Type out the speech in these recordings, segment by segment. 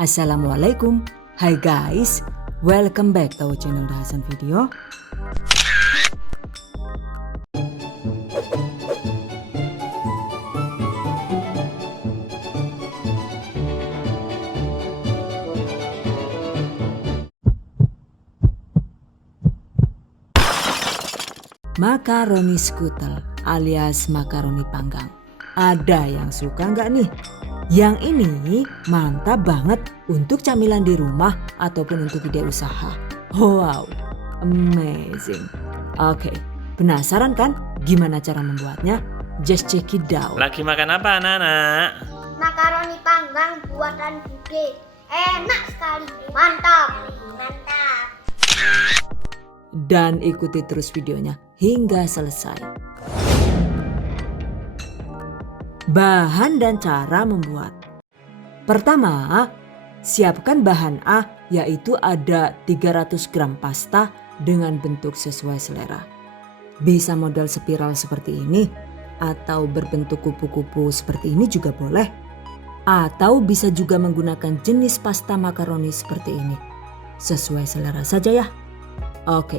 Assalamualaikum. Hai guys, welcome back to our channel Dahasan Video. Makaroni skutel alias makaroni panggang. Ada yang suka nggak nih? Yang ini mantap banget untuk camilan di rumah ataupun untuk ide usaha. Wow, amazing. Oke, penasaran kan gimana cara membuatnya? Just check it out. Lagi makan apa anak-anak? Makaroni panggang buatan Bude. Enak sekali. Mantap. Mantap. Dan ikuti terus videonya hingga selesai. Bahan dan cara membuat. Pertama, siapkan bahan A, yaitu ada 300 gram pasta dengan bentuk sesuai selera. Bisa model spiral seperti ini, atau berbentuk kupu-kupu seperti ini juga boleh. Atau bisa juga menggunakan jenis pasta makaroni seperti ini. Sesuai selera saja ya. Oke,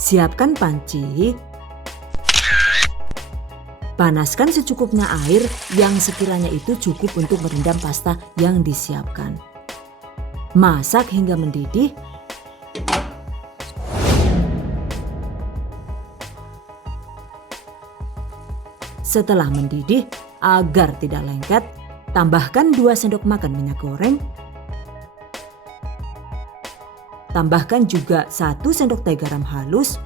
siapkan panci. Panaskan secukupnya air yang sekiranya itu cukup untuk merendam pasta yang disiapkan. Masak hingga mendidih. Setelah mendidih, agar tidak lengket, tambahkan 2 sendok makan minyak goreng. Tambahkan juga 1 sendok teh garam halus.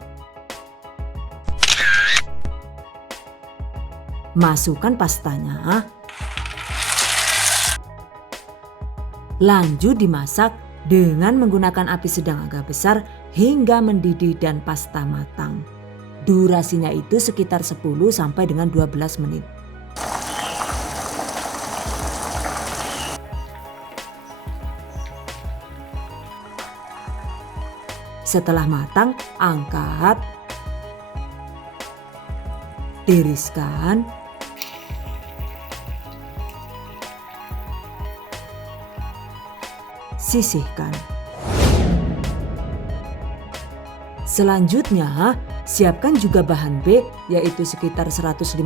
Masukkan pastanya. Lanjut dimasak dengan menggunakan api sedang agak besar hingga mendidih dan pasta matang. Durasinya itu sekitar 10 sampai dengan 12 menit. Setelah matang, angkat, tiriskan, sisihkan. Selanjutnya, siapkan juga bahan B, yaitu sekitar 150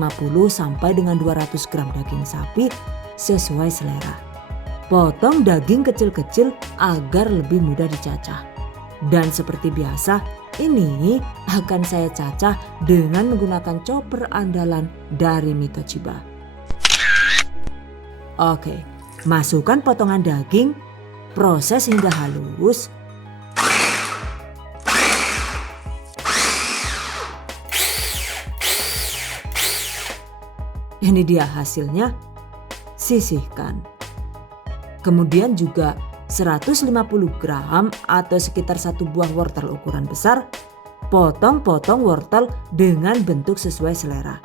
sampai dengan 200 gram daging sapi sesuai selera. Potong daging kecil-kecil agar lebih mudah dicacah. Dan seperti biasa, ini akan saya cacah dengan menggunakan chopper andalan dari Mito Chiba. Oke, masukkan potongan daging, proses hingga halus. Ini dia hasilnya, sisihkan. Kemudian juga 150 gram atau sekitar 1 buah wortel ukuran besar. Potong-potong wortel dengan bentuk sesuai selera.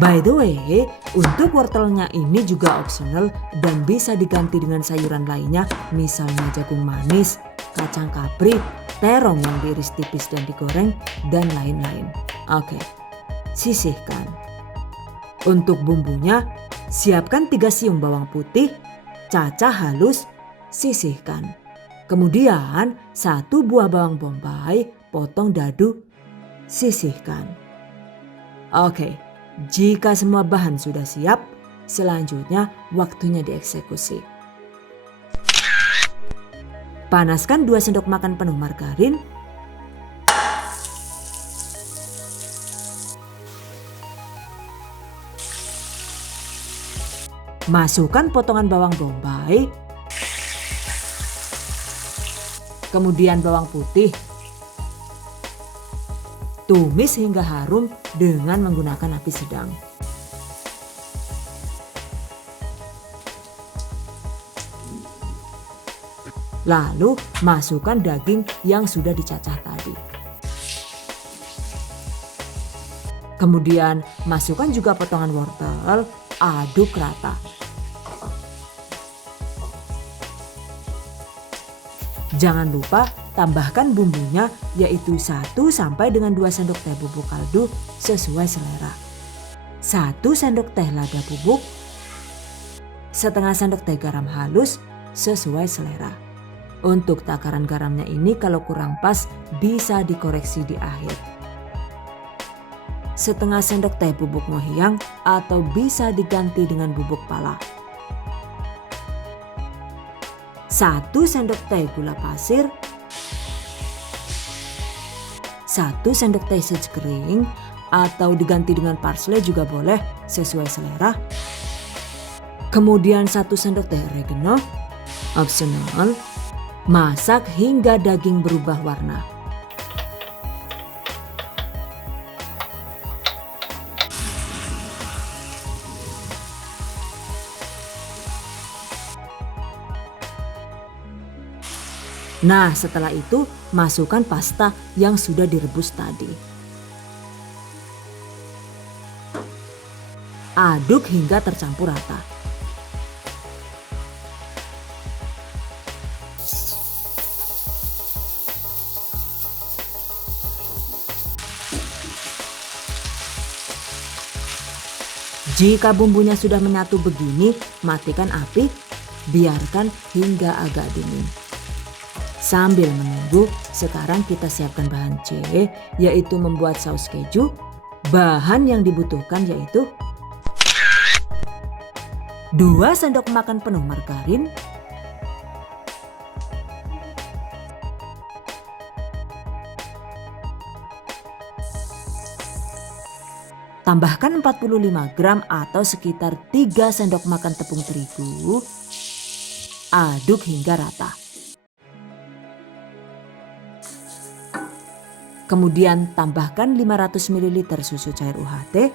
By the way, untuk wortelnya ini juga opsional dan bisa diganti dengan sayuran lainnya, misalnya jagung manis, kacang kapri, terong yang diiris tipis dan digoreng, dan lain-lain. Oke, sisihkan. Untuk bumbunya, siapkan 3 siung bawang putih, cacah halus, sisihkan. Kemudian 1 buah bawang bombay, potong dadu, sisihkan. Oke, jika semua bahan sudah siap, selanjutnya waktunya dieksekusi. Panaskan 2 sendok makan penuh margarin. Masukkan potongan bawang bombay. Kemudian bawang putih. Tumis hingga harum dengan menggunakan api sedang. Lalu masukkan daging yang sudah dicacah tadi. Kemudian masukkan juga potongan wortel, aduk rata. Jangan lupa tambahkan bumbunya, yaitu 1 sampai dengan 2 sendok teh bubuk kaldu sesuai selera. 1 sendok teh lada bubuk, setengah sendok teh garam halus sesuai selera. Untuk takaran garamnya ini kalau kurang pas bisa dikoreksi di akhir. Setengah sendok teh bubuk mohiang atau bisa diganti dengan bubuk pala. 1 sendok teh gula pasir. 1 sendok teh sage kering atau diganti dengan parsley juga boleh sesuai selera. Kemudian 1 sendok teh oregano, opsional. Masak hingga daging berubah warna. Nah, setelah itu masukkan pasta yang sudah direbus tadi. Aduk hingga tercampur rata. Jika bumbunya sudah menyatu begini, matikan api, biarkan hingga agak dingin. Sambil menunggu, sekarang kita siapkan bahan C, yaitu membuat saus keju. Bahan yang dibutuhkan yaitu 2 sendok makan penuh margarin, 45 gram atau sekitar 3 sendok makan tepung terigu. Aduk hingga rata. Kemudian tambahkan 500 ml susu cair UHT.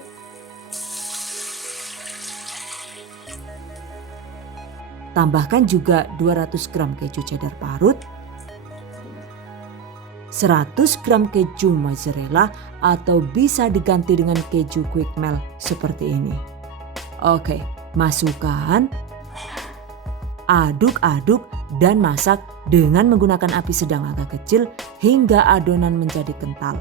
Tambahkan juga 200 gram keju cheddar parut. 100 gram keju mozzarella atau bisa diganti dengan keju quick melt seperti ini. Oke, masukkan, aduk-aduk dan masak dengan menggunakan api sedang agak kecil hingga adonan menjadi kental.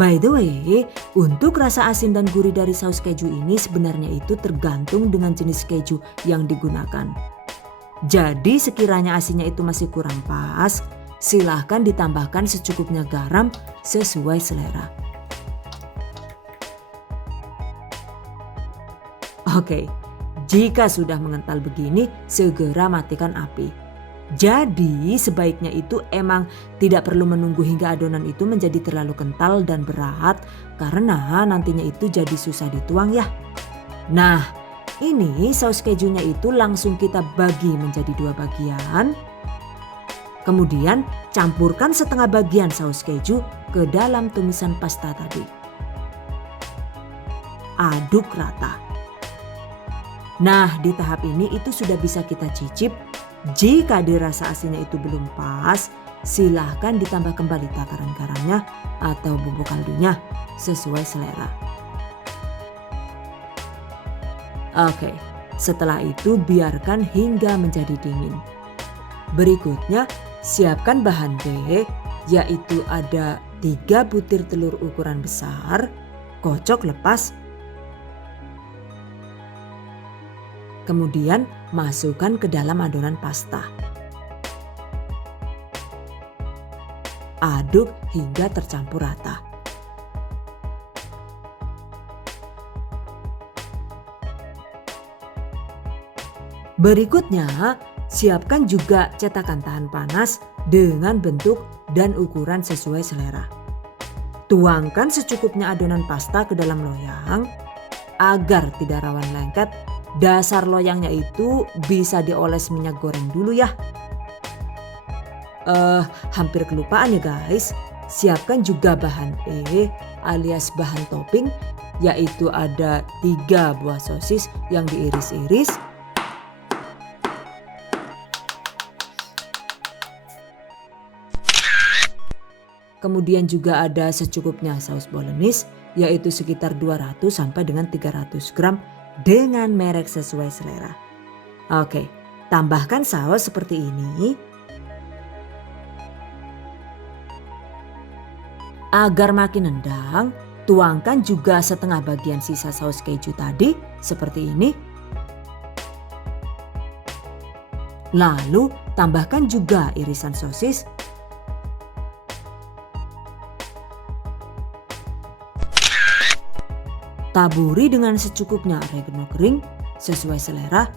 By the way, untuk rasa asin dan gurih dari saus keju ini sebenarnya itu tergantung dengan jenis keju yang digunakan. Jadi sekiranya asinnya itu masih kurang pas, silahkan ditambahkan secukupnya garam sesuai selera. Oke, jika sudah mengental begini, segera matikan api. Jadi sebaiknya itu emang tidak perlu menunggu hingga adonan itu menjadi terlalu kental dan berat karena nantinya itu jadi susah dituang ya. Nah, ini saus kejunya itu langsung kita bagi menjadi 2 bagian. Kemudian campurkan setengah bagian saus keju ke dalam tumisan pasta tadi. Aduk rata. Nah, di tahap ini itu sudah bisa kita cicip. Jika dirasa asinnya itu belum pas, silahkan ditambah kembali takaran garamnya atau bumbu kaldunya sesuai selera. Oke, setelah itu biarkan hingga menjadi dingin. Berikutnya, siapkan bahan B, yaitu ada 3 butir telur ukuran besar, kocok lepas. Kemudian masukkan ke dalam adonan pasta. Aduk hingga tercampur rata. Berikutnya, siapkan juga cetakan tahan panas dengan bentuk dan ukuran sesuai selera. Tuangkan secukupnya adonan pasta ke dalam loyang agar tidak rawan lengket. Dasar loyangnya itu bisa dioles minyak goreng dulu ya. Hampir kelupaan ya guys. Siapkan juga bahan E alias bahan topping, yaitu ada 3 buah sosis yang diiris-iris. Kemudian juga ada secukupnya saus bolognese, yaitu sekitar 200 sampai dengan 300 gram dengan merek sesuai selera. Oke, tambahkan saus seperti ini. Agar makin nendang, tuangkan juga setengah bagian sisa saus keju tadi seperti ini. Lalu tambahkan juga irisan sosis. Taburi dengan secukupnya oregano kering sesuai selera.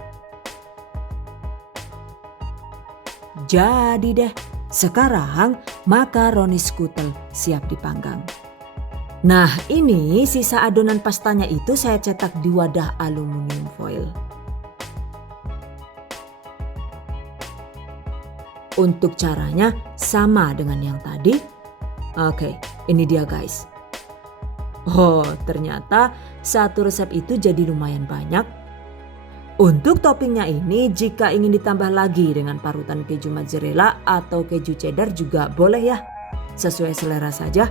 Jadi deh, sekarang makaroni skutel siap dipanggang. Nah, ini sisa adonan pastanya itu saya cetak di wadah aluminium foil. Untuk caranya sama dengan yang tadi. Oke, ini dia guys. Oh, ternyata satu resep itu jadi lumayan banyak. Untuk toppingnya ini jika ingin ditambah lagi dengan parutan keju mozzarella atau keju cheddar juga boleh ya. Sesuai selera saja.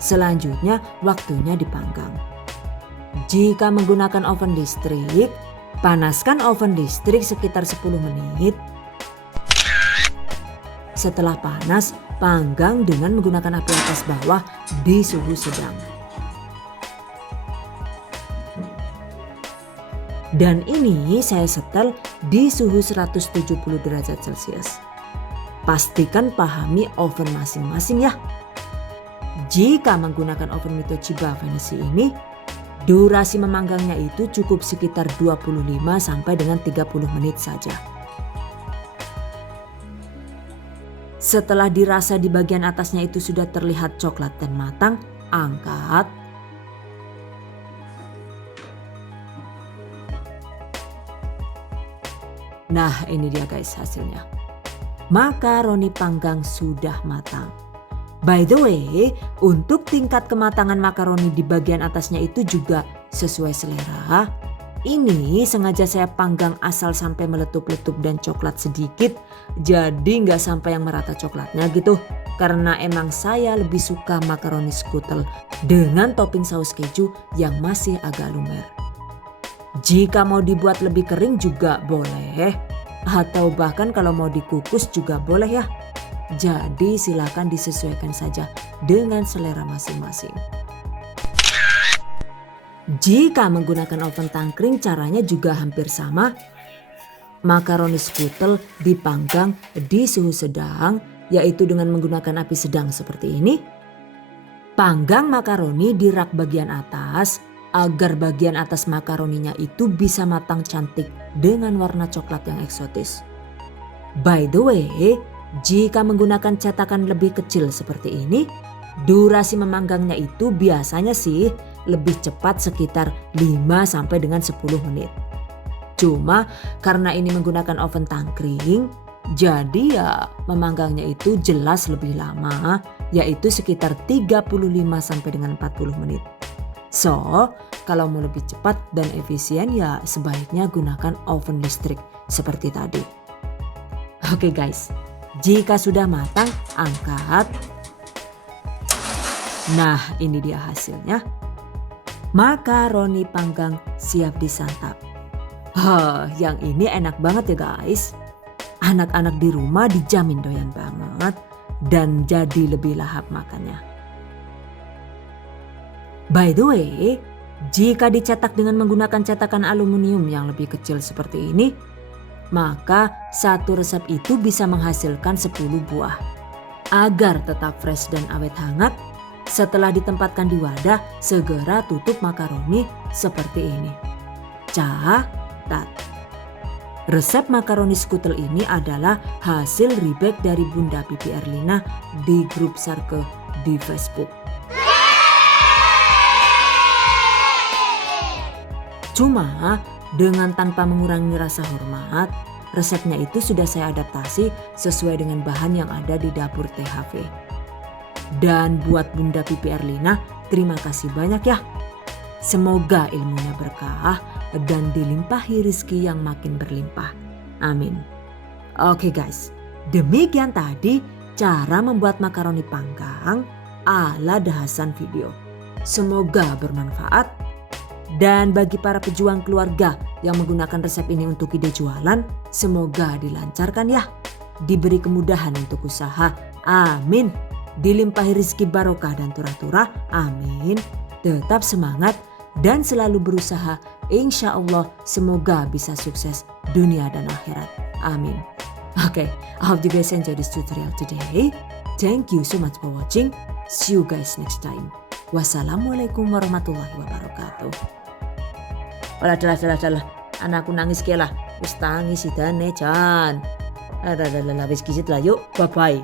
Selanjutnya waktunya dipanggang. Jika menggunakan oven listrik, panaskan oven listrik sekitar 10 menit. Setelah panas, panggang dengan menggunakan api atas bawah di suhu sedang. Dan ini saya setel di suhu 170 derajat Celcius. Pastikan pahami oven masing-masing ya. Jika menggunakan oven Mitoshiba Fancy ini, durasi memanggangnya itu cukup sekitar 25 sampai dengan 30 menit saja. Setelah dirasa di bagian atasnya itu sudah terlihat coklat dan matang, angkat. Nah, ini dia guys hasilnya. Makaroni panggang sudah matang. By the way, untuk tingkat kematangan makaroni di bagian atasnya itu juga sesuai selera. Ini sengaja saya panggang asal sampai meletup-letup dan coklat sedikit. Jadi nggak sampai yang merata coklatnya gitu. Karena emang saya lebih suka makaroni skutel dengan topping saus keju yang masih agak lumer. Jika mau dibuat lebih kering juga boleh. Atau bahkan kalau mau dikukus juga boleh ya. Jadi silakan disesuaikan saja dengan selera masing-masing. Jika menggunakan oven tangkring caranya juga hampir sama. Makaroni skutel dipanggang di suhu sedang, yaitu dengan menggunakan api sedang seperti ini. Panggang makaroni di rak bagian atas agar bagian atas makaroninya itu bisa matang cantik dengan warna coklat yang eksotis. By the way, jika menggunakan cetakan lebih kecil seperti ini, durasi memanggangnya itu biasanya sih lebih cepat sekitar 5 sampai dengan 10 menit. Cuma karena ini menggunakan oven tangkring, jadi ya memanggangnya itu jelas lebih lama, yaitu sekitar 35 sampai dengan 40 menit. So, kalau mau lebih cepat dan efisien ya sebaiknya gunakan oven listrik seperti tadi. Oke guys, jika sudah matang, angkat. Nah, ini dia hasilnya. Makaroni panggang siap disantap. Yang ini enak banget ya guys. Anak-anak di rumah dijamin doyan banget dan jadi lebih lahap makannya. By the way, jika dicetak dengan menggunakan cetakan aluminium yang lebih kecil seperti ini, maka satu resep itu bisa menghasilkan 10 buah. Agar tetap fresh dan awet hangat, setelah ditempatkan di wadah, segera tutup makaroni seperti ini. Catat. Resep makaroni skutel ini adalah hasil rebake dari Bunda Pipi Erlina di grup Sarke di Facebook. Cuma dengan tanpa mengurangi rasa hormat, resepnya itu sudah saya adaptasi sesuai dengan bahan yang ada di dapur THV. Dan buat Bunda Pipi Erlina, terima kasih banyak ya. Semoga ilmunya berkah dan dilimpahi rezeki yang makin berlimpah. Amin. Oke guys, demikian tadi cara membuat makaroni panggang ala dahasan video. Semoga bermanfaat. Dan bagi para pejuang keluarga yang menggunakan resep ini untuk ide jualan, semoga dilancarkan ya. Diberi kemudahan untuk usaha. Amin. dilimpahi rezeki barokah dan turah-turah. Amin. Tetap semangat dan selalu berusaha. Insya Allah semoga bisa sukses dunia dan akhirat. Amin. Okay, I hope you guys enjoy this tutorial today. Thank you so much for watching. See you guys next time. Wassalamualaikum warahmatullahi wabarakatuh. Alah, anakku nangis kelah. Wis tangis sidane Jan. Wis kisit lah yuk. Bye bye.